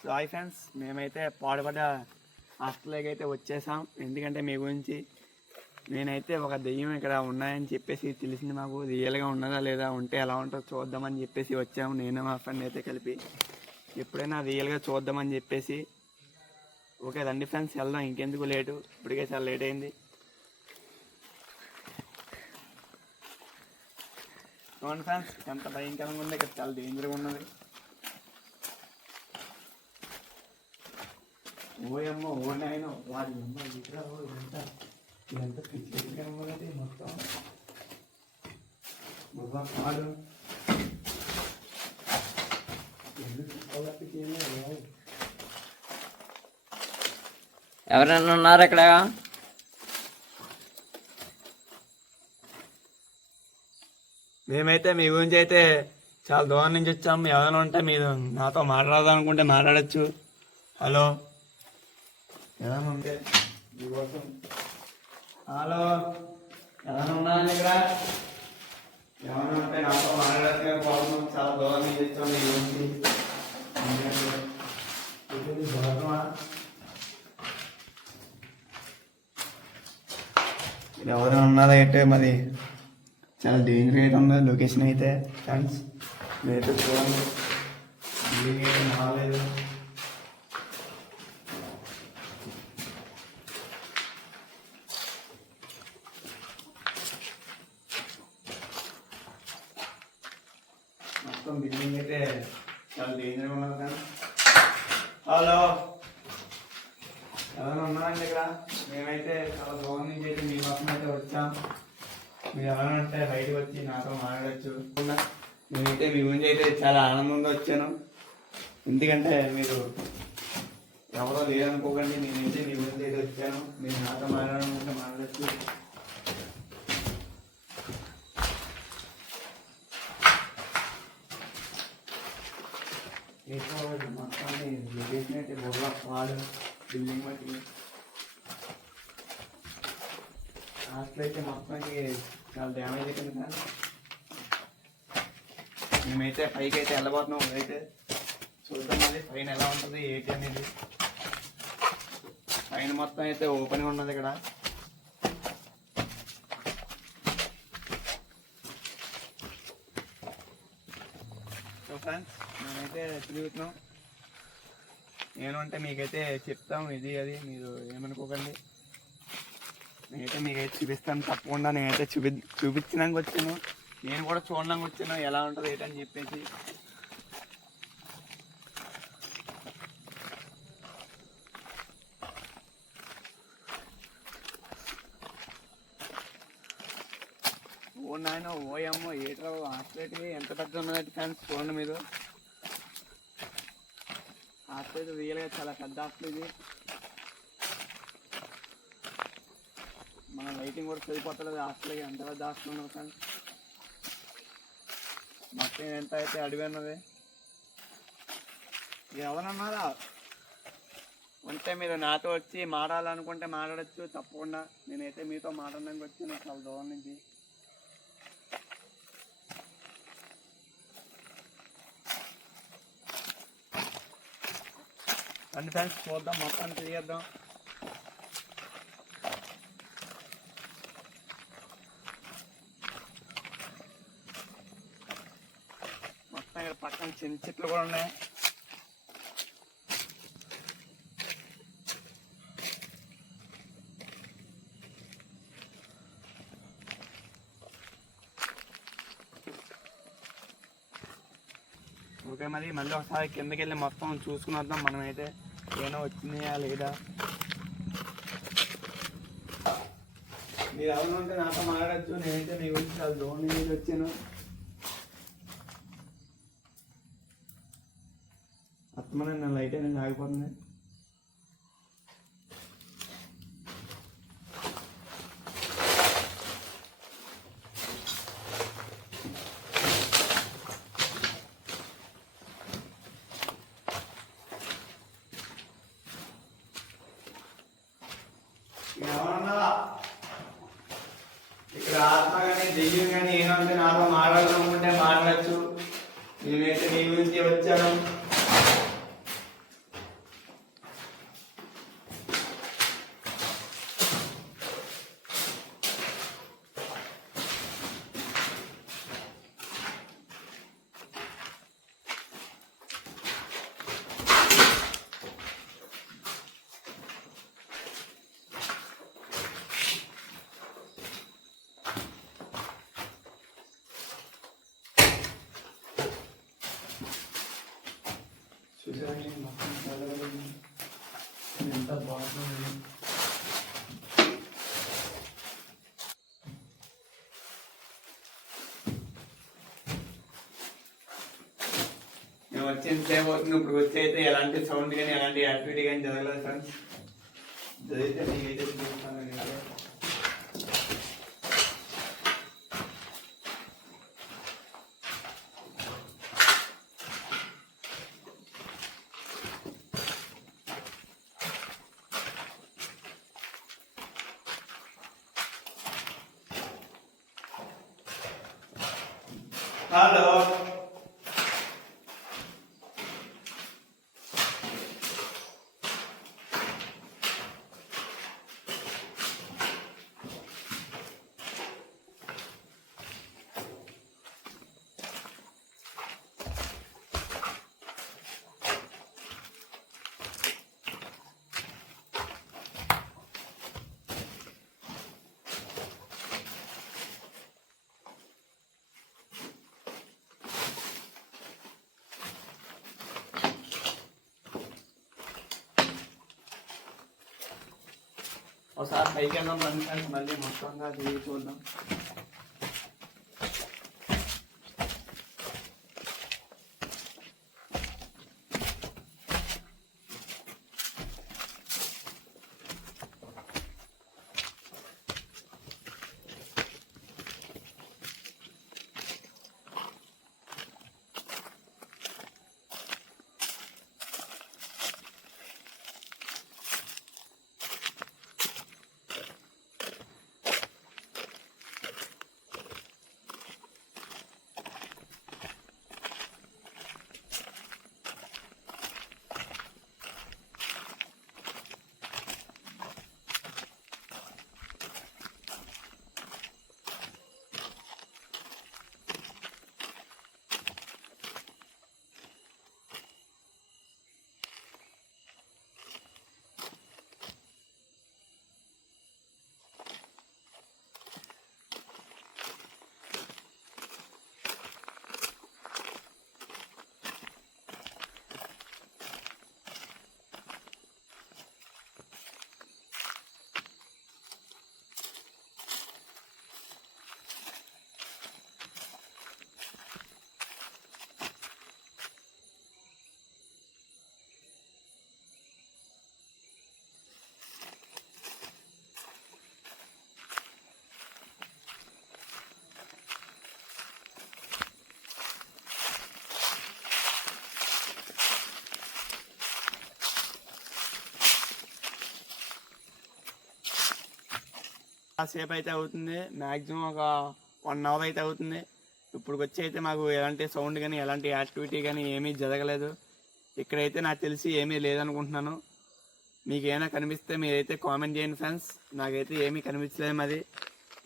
So hi friends, మేమైతే పాడుపడ్డ హాస్టల్లోకి అయితే వచ్చేసాం. ఎందుకంటే మీ గురించి నేనైతే ఒక దెయ్యం ఇక్కడ ఉన్నాయని చెప్పేసి తెలిసింది. మాకు రియల్గా ఉన్నదా లేదా, ఉంటే ఎలా ఉంటుందో చూద్దామని చెప్పేసి వచ్చాము. నేను మా ఫ్రెండ్ అయితే కలిపి ఎప్పుడైనా రియల్గా చూద్దామని చెప్పేసి. ఓకే రండి ఫ్రెండ్స్, వెళ్దాం. ఇంకెందుకు లేటు, ఇప్పటికే చాలా లేట్ అయింది. చూడండి ఫ్రెండ్స్, ఎంత భయంకరంగా ఉంది. ఇక్కడ చాలా డేంజర్గా ఉన్నది. ఓయమ్మో ఓ నాయనో, వాడి అమ్మ ఇదంతా పిచ్చి ఉన్నది. మొత్తం కాడు ఎవరైనా ఉన్నారు ఇక్కడ? మేమైతే మీ గురించి అయితే చాలా దూరం నుంచి వచ్చాము. ఎవరైనా ఉంటే మీరు నాతో మాట్లాడాలనుకుంటే మాట్లాడచ్చు. హలో, ఏదైనా ఉంటే మీకోసం. హలో, ఏదైనా ఉన్నాను ఇక్కడ? ఏమైనా ఉంటే నాతో మాట్లాడచ్చు కోసం చాలా దూరం నుంచి వచ్చాము మీ గురించి. ఎవరైనా ఉన్నారా అంటే మరి చాలా డేంజర్ అయితే ఉంది లొకేషన్ అయితే. ఫ్రెండ్స్ మీరైతే చూడండి, రాలేదు. మొత్తం బిల్డింగ్ అయితే చాలా డేంజర్గా ఉన్నది. కానీ హలో, ఎవరైనా ఉన్నారండి ఇక్కడ? మేమైతే చాలా దూరం నుంచి అయితే మీ కోసం అయితే వచ్చాం. మీరు ఎవరైనా ఉంటే బయటకు వచ్చి నాతో మాట్లాడచ్చు. నేనైతే మీ గురించి అయితే చాలా ఆనందంగా వచ్చాను. ఎందుకంటే మీరు ఎవరో లేదనుకోకండి, నేనైతే మీ గురించి అయితే వచ్చాను. మీరు నాతో మాట్లాడాలనుకుంటే మాట్లాడచ్చు. మొత్తాన్ని లొకేషన్ అయితే బుర్ర పాడు బిల్డింగ్ బట్టి హాస్టల్ అయితే మొత్తానికి చాలా డ్యామేజ్ అయిపోయింది. సార్ మేమైతే పైకి అయితే వెళ్ళబోతున్నాం. అయితే చూద్దాం అది పైన ఎలా ఉంటుంది ఏంటి అనేది. పైన మొత్తం అయితే ఓపెన్గా ఉన్నది ఇక్కడ. సో ఫ్రెండ్స్, మేమైతే తిరుగుతున్నాం. నేను అంటే మీకైతే చెప్తాం ఇది అది, మీరు ఏమనుకోకండి. నేనైతే మీకైతే చూపిస్తాను తప్పకుండా. నేనైతే చూపించడానికి వచ్చాను. నేను కూడా చూడడానికి వచ్చాను ఎలా ఉంటుంది ఏంటని చెప్పేసి. ఓ నాయన ఓయమ్మో ఏటో హాస్టల్ ఎంత పెద్ద ఉన్నది. కానీ చూడండి మీరు, హాస్టల్ రియల్గా చాలా పెద్ద హాస్టల్ ఇది. మన లైటింగ్ కూడా సరిపోతుంది హాస్టల్కి. ఎంత పెద్ద హాస్టల్ ఉన్నది. కానీ మొత్తం ఎంత అయితే అడివి ఉన్నది. ఎవరన్నారా ఉంటే మీరు నాతో వచ్చి మాట్లాడాలనుకుంటే మాట్లాడచ్చు తప్పకుండా. నేనైతే మీతో మాట్లాడడానికి వచ్చాను చాలా దూరం నుంచి. అండ్ ఫ్రెండ్స్ చూద్దాం, మొత్తాన్ని తిరిగేద్దాం. మొత్తం ఇక్కడ పక్కన చిన్న చెట్లు కూడా ఉన్నాయి. ఓకే, మరి మళ్ళీ ఒకసారి కిందకి వెళ్ళి మొత్తం చూసుకుని వద్దాం. మనమైతే ఏమైనా వచ్చినాయా లేదా. మీరు ఎవరు ఉంటే నాతో మాట్లాడచ్చు. నేనైతే మీ గురించి చాలా దూరం నుంచి వచ్చాను. అత్తమని నా లైట్ అనేది ఆగిపోతుంది. ఇక్కడ ఆత్మ కానీ దెయ్యం కానీ ఏమంటే నాతో మాట్లాడాలనుకుంటే మాట్లాడచ్చు. నేనైతే నీ గురించి వచ్చాను. ఎంత బాగుంది. మేము వచ్చేంత సేపు అవుతుంది. ఇప్పుడు వచ్చి అయితే ఎలాంటి సౌండ్ కానీ ఎలాంటి యాక్టివిటీ కానీ జరగలేదు ఫ్రెండ్స్. జరిగితే మీకైతే చూపిస్తాను. హలో ఒకసారి పైకి వెళ్దాం ఫ్రెండ్స్. మళ్ళీ మొత్తంగా తిరిగి చూద్దాం. సేపు అయితే అవుతుంది. మ్యాక్సిమం ఒక 1 అవర్ అయితే అవుతుంది. ఇప్పుడు వచ్చి అయితే మాకు ఎలాంటి సౌండ్ కానీ ఎలాంటి యాక్టివిటీ కానీ ఏమీ జరగలేదు. ఇక్కడైతే నాకు తెలిసి ఏమీ లేదనుకుంటున్నాను. మీకు ఏమైనా కనిపిస్తే మీరైతే కామెంట్ చేయండి ఫ్రెండ్స్. నాకైతే ఏమీ కనిపించలేదు. మరి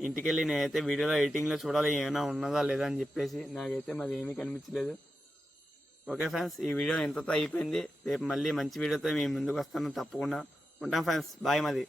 ఇంటికి వెళ్ళి నేనైతే వీడియోలో ఎడిటింగ్లో చూడాలి ఏమైనా ఉన్నదా లేదా అని చెప్పేసి. నాకైతే మరి ఏమీ కనిపించలేదు. ఓకే ఫ్రెండ్స్, ఈ వీడియో ఇంతతో అయిపోయింది. రేపు మళ్ళీ మంచి వీడియోతో మేము ముందుకు వస్తాను తప్పకుండా. ఉంటాం ఫ్రెండ్స్, బాయ్. మరి